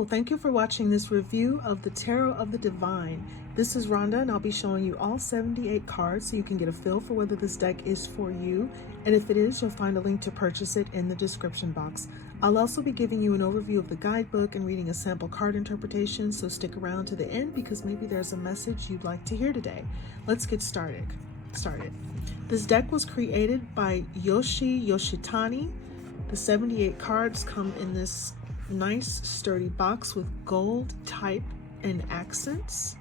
Hello, thank you for watching this review of the Tarot of the Divine. This is Rhonda and I'll be showing you all 78 cards so you can get a feel for whether this deck is for you. And if it is, you'll find a link to purchase it in the description box. I'll also be giving you an overview of the guidebook and reading a sample card interpretation, so stick around to the end because maybe there's a message you'd like to hear today. Let's get started. This deck was created by Yoshitani. The 78 cards come in this nice sturdy box with gold type and accents.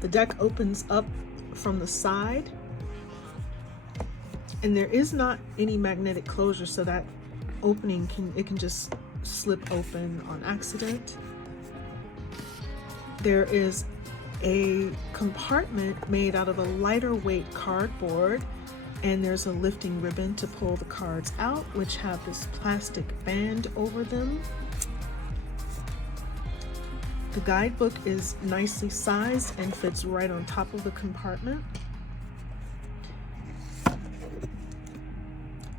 The deck opens up from the side and there is not any magnetic closure, so that opening can just slip open on accident. There is a compartment made out of a lighter weight cardboard, and there's a lifting ribbon to pull the cards out, which have this plastic band over them. The guidebook is nicely sized and fits right on top of the compartment.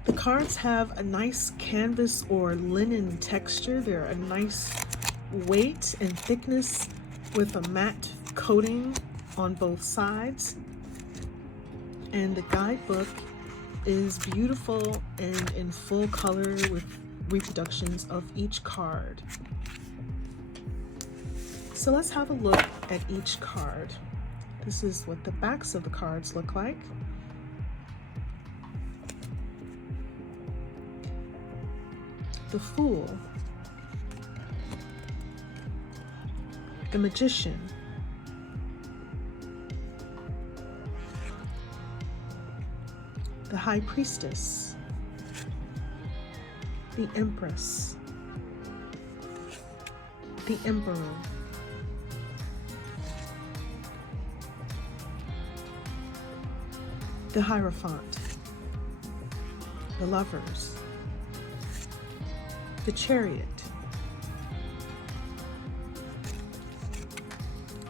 The cards have a nice canvas or linen texture. They're a nice weight and thickness with a matte coating on both sides. And the guidebook is beautiful and in full color with reproductions of each card. So let's have a look at each card. This is what the backs of the cards look like. The Fool, the Magician, the High Priestess, the Empress, the Emperor, the Hierophant, the Lovers, the Chariot,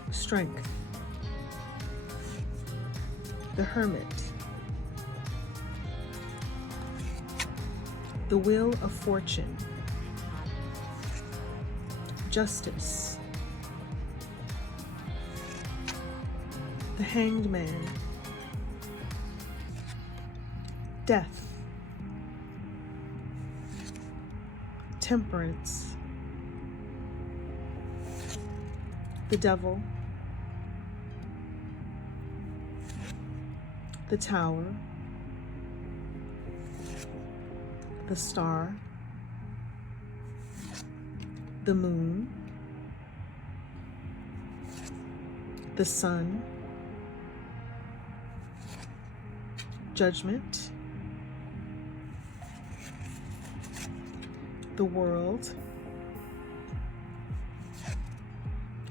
Strength, the Hermit, the Wheel of Fortune, Justice, the Hanged Man, Death, Temperance, the Devil, the Tower, the Star, the Moon, the Sun, Judgment, the World.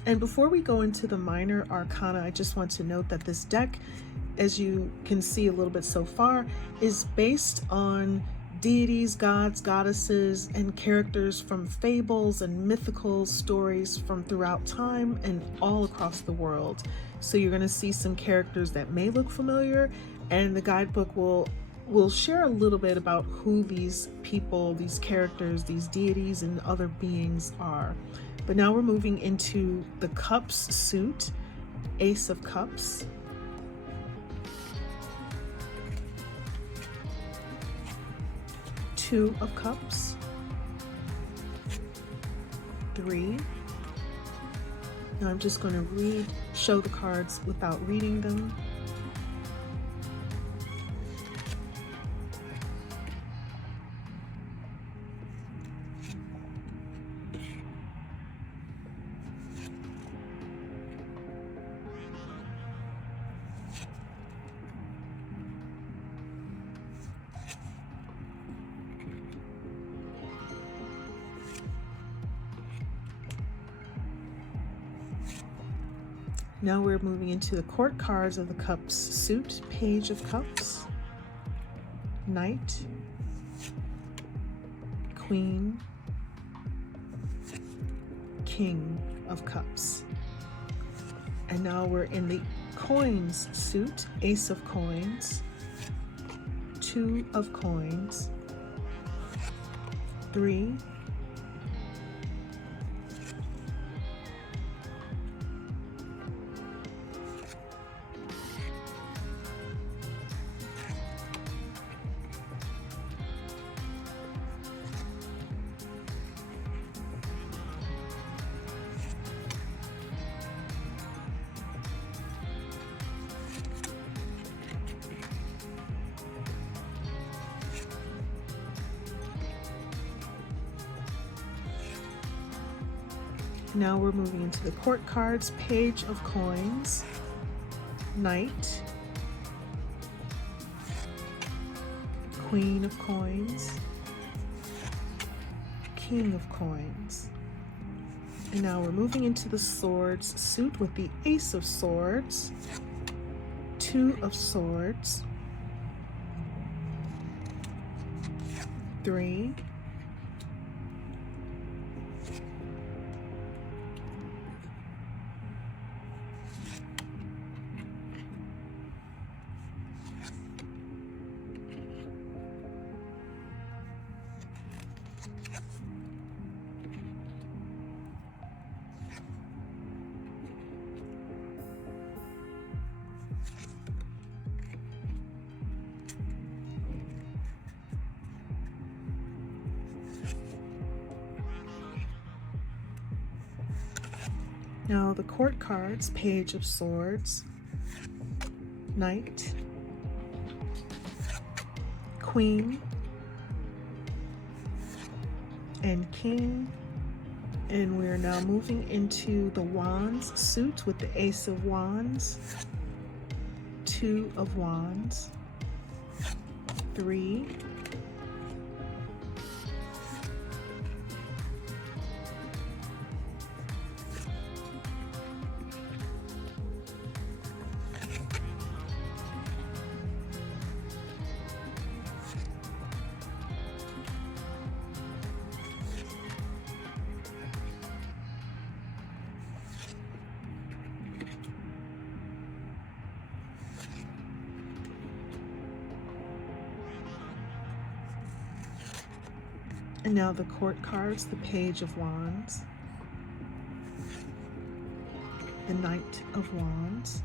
And before we go into the minor arcana, I just want to note that this deck, as you can see a little bit so far, is based on deities, gods, goddesses, and characters from fables and mythical stories from throughout time and all across the world. So you're going to see some characters that may look familiar, and the guidebook will share a little bit about who these people, these characters, these deities, and other beings are. But now we're moving into the Cups suit, Ace of Cups, Two of Cups, 3. Now I'm just going to show the cards without reading them. Now we're moving into the court cards of the Cups suit, Page of Cups, Knight, Queen, King of Cups. And now we're in the coins suit, ace of coins, 2 of coins, 3, now we're moving into the court cards, page of coins, knight, queen of coins, king of coins. And now we're moving into the swords suit with the ace of swords, 2 of swords, 3, now the court cards, page of swords, knight, queen, and king. And we're now moving into the wands suit with the ace of wands, 2 of wands, 3, and now the court cards, the page of wands, the knight of wands,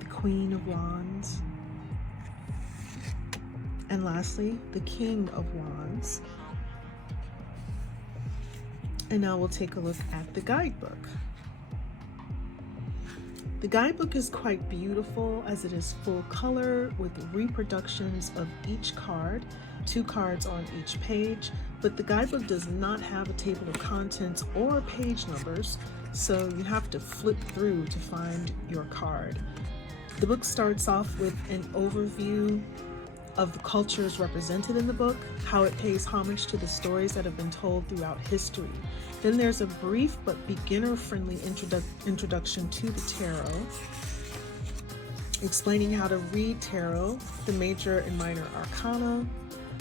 the queen of wands, and lastly, the king of wands. And now we'll take a look at the guidebook. The guidebook is quite beautiful as it is full color with reproductions of each card, 2 cards on each page, but the guidebook does not have a table of contents or page numbers, so you have to flip through to find your card. The book starts off with an overview of the cultures represented in the book, how it pays homage to the stories that have been told throughout history. Then there's a brief but beginner-friendly introduction to the tarot, explaining how to read tarot, the major and minor arcana,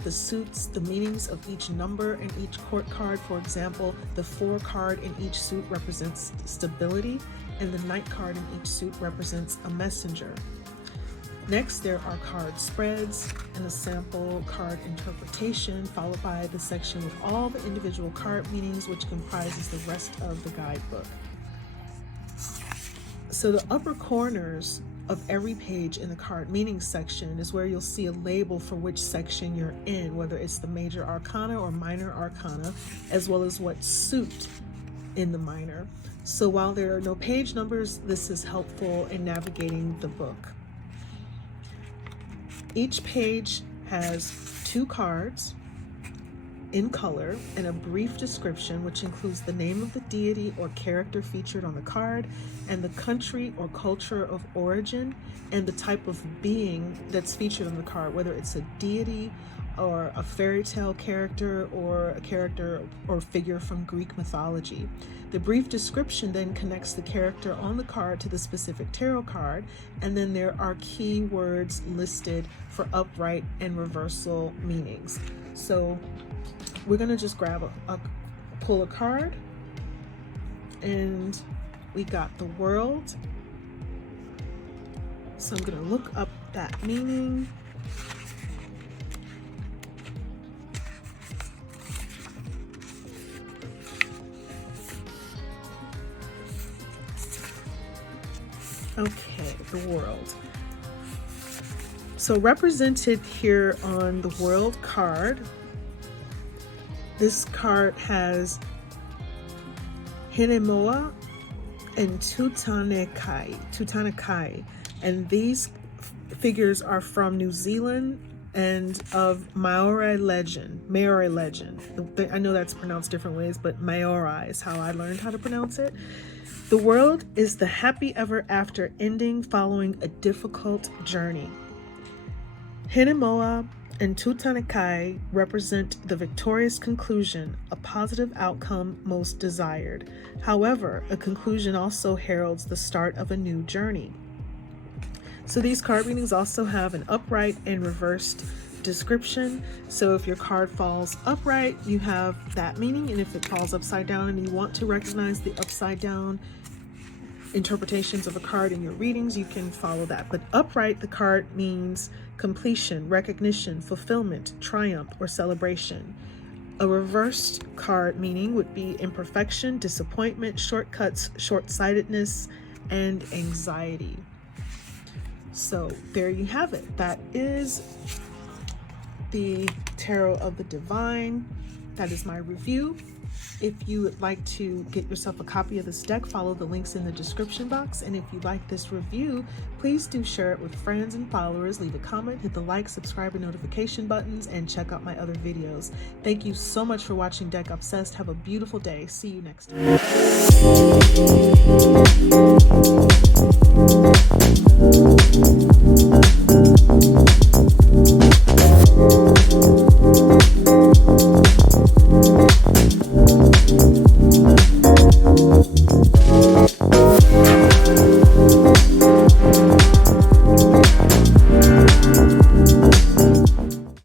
the suits, the meanings of each number in each court card. For example, the 4 card in each suit represents stability, and the knight card in each suit represents a messenger. Next, there are card spreads and a sample card interpretation, followed by the section with all the individual card meanings, which comprises the rest of the guidebook. So the upper corners of every page in the card meaning section is where you'll see a label for which section you're in, whether it's the major arcana or minor arcana, as well as what suit in the minor. So while there are no page numbers, this is helpful in navigating the book. Each page has 2 cards in color and a brief description, which includes the name of the deity or character featured on the card, and the country or culture of origin, and the type of being that's featured on the card, whether it's a deity or a fairy tale character or a character or figure from Greek mythology. The brief description then connects the character on the card to the specific tarot card, and then there are key words listed for upright and reversal meanings. So we're gonna just grab pull a card, and we got the world, So I'm going to look up that meaning. Okay, the world. So represented here on the world card, this card has Hinemoa and Tutankai, and these figures are from New Zealand and of Maori legend. I know that's pronounced different ways, but Maori is how I learned how to pronounce it. The world is the happy ever after ending following a difficult journey. Hinemoa and Tutankai represent the victorious conclusion, a positive outcome most desired. However, a conclusion also heralds the start of a new journey. So these card readings also have an upright and reversed description. So if your card falls upright, you have that meaning, and if it falls upside down and you want to recognize the upside down interpretations of a card in your readings, you can follow that. But upright, the card means completion, recognition, fulfillment, triumph, or celebration. A reversed card meaning would be imperfection, disappointment, shortcuts, short-sightedness, and anxiety. So there you have it. That is the Tarot of the Divine. That is my review. If you would like to get yourself a copy of this deck, follow the links in the description box. And if you like this review, please do share it with friends and followers, leave a comment, hit the like, subscribe, and notification buttons, and check out my other videos. Thank you so much for watching Deck Obsessed. Have a beautiful day. See you next time.